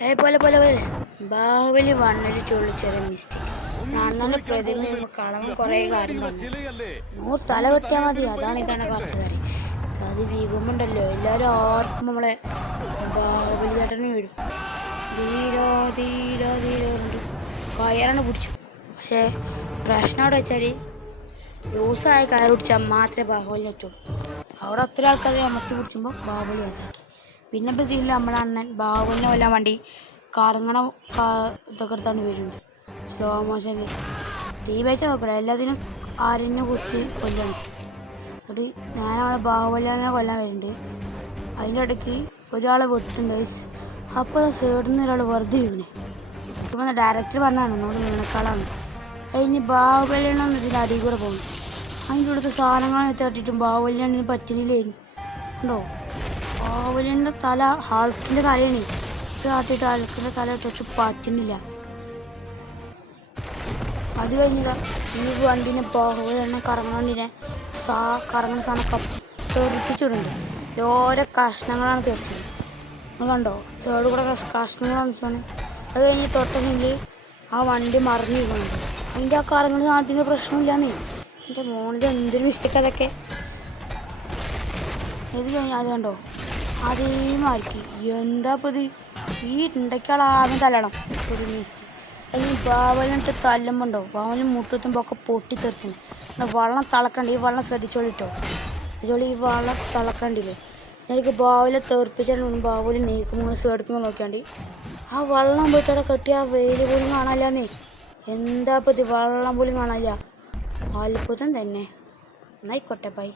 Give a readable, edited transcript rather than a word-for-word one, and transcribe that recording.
പോലെ ബാഹുബലി വണ്ണിൽ ചെറിയ മിസ്റ്റേക്ക്. അണ്ണന്റെ പ്രതിമ കളവ് കുറെ കാര്യം പറഞ്ഞു. 100 തല വെട്ടിയാൽ മതി, അതാണ് ഇതാണ് കുറച്ച് കാര്യം. അത് വീകുമ്പോണ്ടല്ലോ എല്ലാവരും ആർക്കും നമ്മളെ ബാഹുബലി ചേട്ടനെ വീഴും. ധീരോ ധീരോ ധീരോ കയറാണ് പിടിച്ചു. പക്ഷേ പ്രശ്നം അവിടെ വെച്ചാൽ ലൂസായ കയർ പിടിച്ചാൽ മാത്രമേ ബാഹുബലി വെച്ചുള്ളൂ. അവിടെ ഒത്തിരി ആൾക്കാർ അമർത്തി പിടിച്ചുമ്പോൾ ബാഹുബലി വെച്ചാക്കി. പിന്നെ ഇപ്പോൾ സീനിൽ നമ്മുടെ അണ്ണൻ ബാഹുബലിനെ കൊല്ലാൻ വേണ്ടി കറങ്ങണ ഇതൊക്കെ എടുത്താണ് വരുന്നുണ്ട്. സ്ലോ മോഷനിൽ തീ വെച്ചാൽ നോക്കട്ടെ, എല്ലാത്തിനും ആരെന്നെ കുത്തി കൊല്ലണം. എന്നിട്ട് ഞാനവിടെ ബാഹുബലിനെ കൊല്ലാൻ വരുന്നുണ്ട്. അതിൻ്റെ ഇടയ്ക്ക് ഒരാളെ വെട്ടുണ്ട്. അപ്പോൾ സൈഡിൽ നിന്ന് ഒരാൾ വെറുതെ വീണേ. ഇപ്പം ഡയറക്ടർ പറഞ്ഞതാണ് എന്നോട് വീണക്കാളാണ്. കഴിഞ്ഞ് ബാഹുബലിനൊന്നും ഇതിൻ്റെ അടിയിൽ കൂടെ പോകുന്നു. അതിൻ്റെ അടുത്ത് സാധനങ്ങളെ തട്ടിയിട്ടും ബാഹുബലിനെ പറ്റില്ലായിരുന്നു. ഉണ്ടോ, ബാഹുബലിൻ്റെ തല ഹാൾക്കിൻ്റെ തലയാണ്. ഇത് കാട്ടിയിട്ട് ഹാൾക്കിൻ്റെ തല തൊട്ട് പറ്റുന്നില്ല. അത് കഴിഞ്ഞില്ല ഈ വണ്ടിനെ ബാഹുബലിനെ കറങ്ങാണ്ടിനെ കറങ്ങുന്ന സാധനം തെറിപ്പിച്ചിട്ടുണ്ട്. ഓരോ കഷ്ണങ്ങളാണ് തെറിച്ചത്. കണ്ടോ, സൈഡ് കൂടെ കഷ്ണങ്ങളാണ് സാധനം. അത് കഴിഞ്ഞ് തൊട്ടെങ്കിൽ ആ വണ്ടി മറിഞ്ഞിരിക്കുന്നുണ്ട്. അതിൻ്റെ ആ കറങ്ങുന്ന സാധനത്തിൻ്റെ പ്രശ്നമില്ലാന്നേ. എൻ്റെ മോണിൽ എന്തൊരു മിസ്റ്റേക്ക് അതൊക്കെ. ഇത് കഴിഞ്ഞാൽ അത് കണ്ടോ, അതേമാതിരിക്ക് എന്താ ഇപ്പോൾ ഇത് ഈ ഉണ്ടാക്കിയാളാകും തല്ലണം ഒരു മിസ്റ്റേക്ക്. അതിന് ബാവലിനിട്ട് തല്ലുമ്പോണ്ടോ ബാവലിന് മുട്ടെത്തുമ്പോൾ ഒക്കെ പൊട്ടിത്തെറിച്ചു. വെള്ളം തിളക്കണ്ട, ഈ വെള്ളം ശ്രദ്ധിച്ചോളിട്ടോ. ഇതോളി ഈ വെള്ളം തിളക്കണ്ടില്ലേ. എനിക്ക് ബാവലെ തെറിപ്പിച്ചാൽ ബാവലി നീക്കുമ്പോൾ എടുക്കുമ്പോൾ നോക്കിയാണ്ട് ആ വെള്ളം പോയിട്ട് അവിടെ കെട്ടി ആ വെയിൽ പോലും കാണാനില്ലാന്നേ. എന്താ ഇപ്പോൾ ഇത് വെള്ളം പോലും കാണാനില്ല. അത്ഭുതം തന്നെ. എന്നായിക്കോട്ടെ ബൈ.